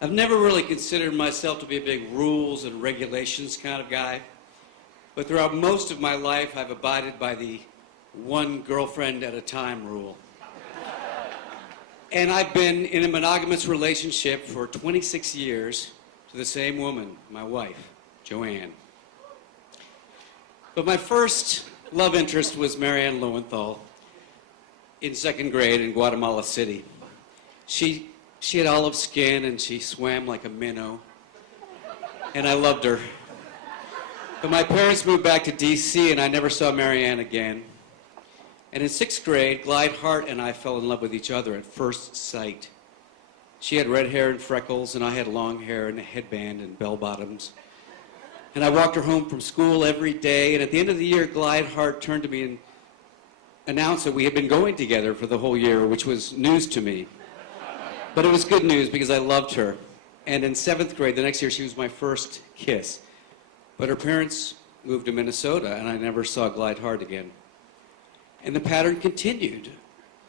I've never really considered myself to be a big rules and regulations kind of guy, but throughout most of my life, I've abided by the one girlfriend at a time rule. And I've been in a monogamous relationship for 26 years to the same woman, my wife, Joanne. But my first love interest was Marianne Lowenthal in second grade in Guatemala City. She had olive skin and she swam like a minnow, and I loved her. But my parents moved back to D.C. and I never saw Marianne again. And in sixth grade, Glide Hart and I fell in love with each other at first sight. She had red hair and freckles, and I had long hair and a headband and bell-bottoms. And I walked her home from school every day, and at the end of the year, Glide Hart turned to me and announced that we had been going together for the whole year, which was news to me. But it was good news because I loved her. And in seventh grade, the next year, she was my first kiss. But her parents moved to Minnesota, and I never saw Glide Hart again. And the pattern continued.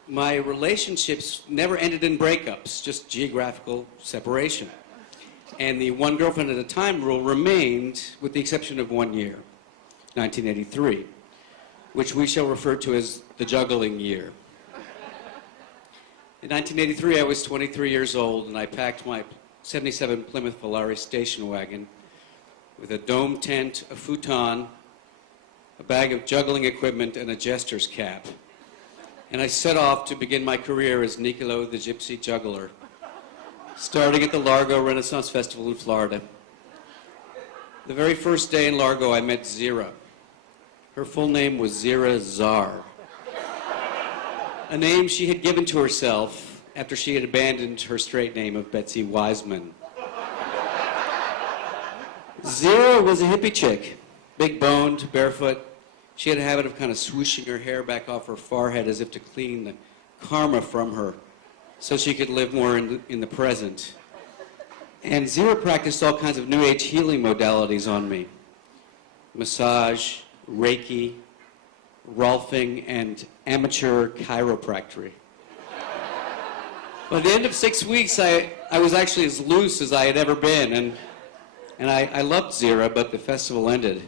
My relationships never ended in breakups, just geographical separation. And the one girlfriend at a time rule remained, with the exception of 1 year, 1983, which we shall refer to as the juggling year. In 1983, I was 23 years old, and I packed my 77 Plymouth Volare station wagon with a dome tent, a futon, a bag of juggling equipment, and a jester's cap. And I set off to begin my career as Nicolo the Gypsy Juggler, starting at the Largo Renaissance Festival in Florida. The very first day in Largo, I met Zira. Her full name was Zira Czar, a name she had given to herself after she had abandoned her straight name of Betsy Wiseman. Zira was a hippie chick, big-boned, barefoot. She had a habit of kind of swooshing her hair back off her forehead as if to clean the karma from her so she could live more in the present. And Zira practiced all kinds of New Age healing modalities on me. Massage, Reiki, Rolfing, and amateur chiropractic. By the end of 6 weeks, I was actually as loose as I had ever been, and I loved Zira, but the festival ended.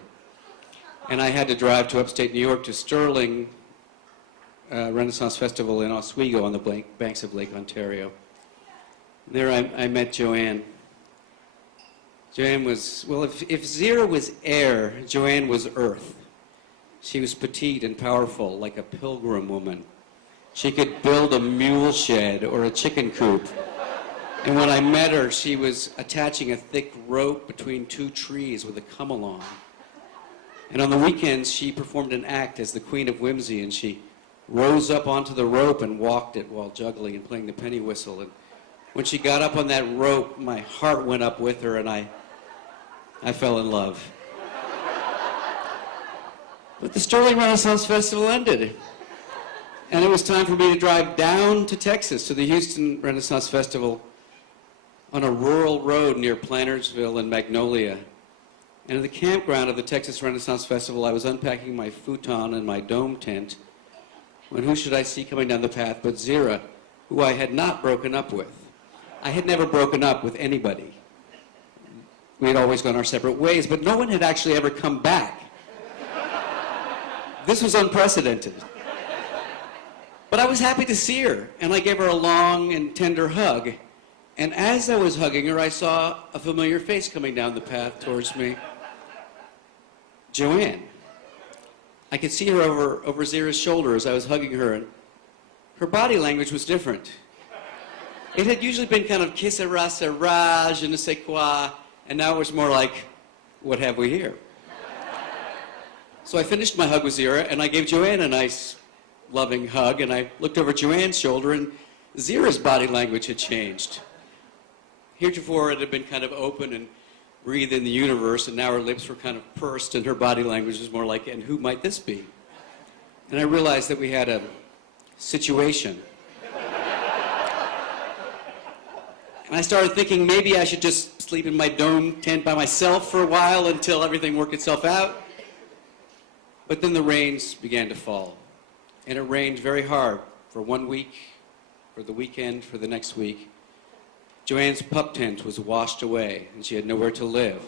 And I had to drive to upstate New York to Sterling Renaissance Festival in Oswego on the banks of Lake Ontario. There I met Joanne. Joanne was, well, if Zira was air, Joanne was earth. She was petite and powerful, like a pilgrim woman. She could build a mule shed or a chicken coop. And when I met her, she was attaching a thick rope between two trees with a come-along. And on the weekends, she performed an act as the Queen of Whimsy, and she rose up onto the rope and walked it while juggling and playing the penny whistle. And when she got up on that rope, my heart went up with her, and I fell in love. But the Sterling Renaissance Festival ended, and it was time for me to drive down to Texas to the Houston Renaissance Festival on a rural road near Plantersville and Magnolia. And at the campground of the Texas Renaissance Festival, I was unpacking my futon and my dome tent when who should I see coming down the path but Zira, who I had not broken up with. I had never broken up with anybody. We had always gone our separate ways, but no one had actually ever come back. This was unprecedented. But I was happy to see her, and I gave her a long and tender hug. And as I was hugging her, I saw a familiar face coming down the path towards me. Joanne. I could see her over Zira's shoulder as I was hugging her, and her body language was different. It had usually been kind of que sera, sera, je ne sais quoi, and now it was more like, what have we here? So I finished my hug with Zira, and I gave Joanne a nice, loving hug, and I looked over Joanne's shoulder, and Zira's body language had changed. Heretofore, it had been kind of open and breathe in the universe, and now her lips were kind of pursed, and her body language was more like, and who might this be? And I realized that we had a situation. And I started thinking maybe I should just sleep in my dome tent by myself for a while until everything worked itself out. But then the rains began to fall. And it rained very hard for 1 week, for the weekend, for the next week. Joanne's pup tent was washed away, and she had nowhere to live.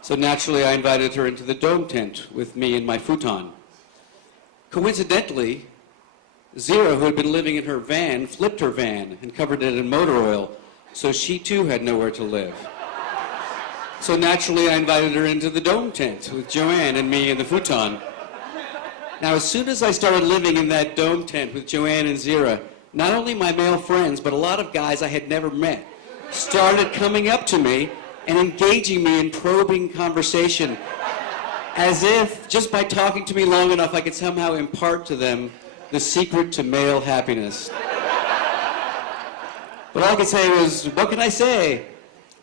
So naturally, I invited her into the dome tent with me and my futon. Coincidentally, Zero, who had been living in her van, flipped her van and covered it in motor oil, so she too had nowhere to live. So naturally, I invited her into the dome tent with Joanne and me and the futon. Now, as soon as I started living in that dome tent with Joanne and Zira, not only my male friends, but a lot of guys I had never met started coming up to me and engaging me in probing conversation, as if just by talking to me long enough, I could somehow impart to them the secret to male happiness. But all I could say was, what can I say?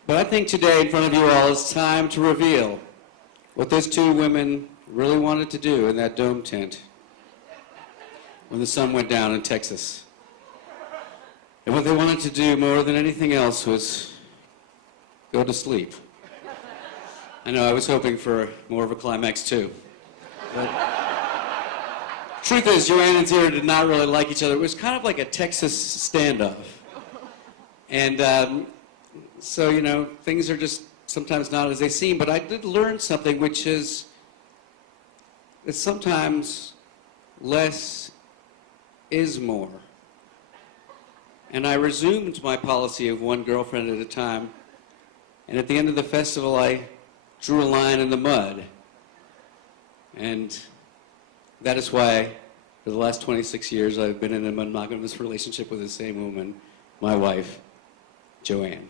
But I think today, in front of you all, it's time to reveal what those two women really wanted to do in that dome tent when the sun went down in Texas. And what they wanted to do more than anything else was go to sleep. I know, I was hoping for more of a climax too. But truth is, Joanne and Zira did not really like each other. It was kind of like a Texas standoff. And so, you know, things are just sometimes not as they seem. But I did learn something, which is that sometimes less is more. And I resumed my policy of one girlfriend at a time. And at the end of the festival, I drew a line in the mud. And that is why, for the last 26 years, I've been in a monogamous relationship with the same woman, my wife, Joanne.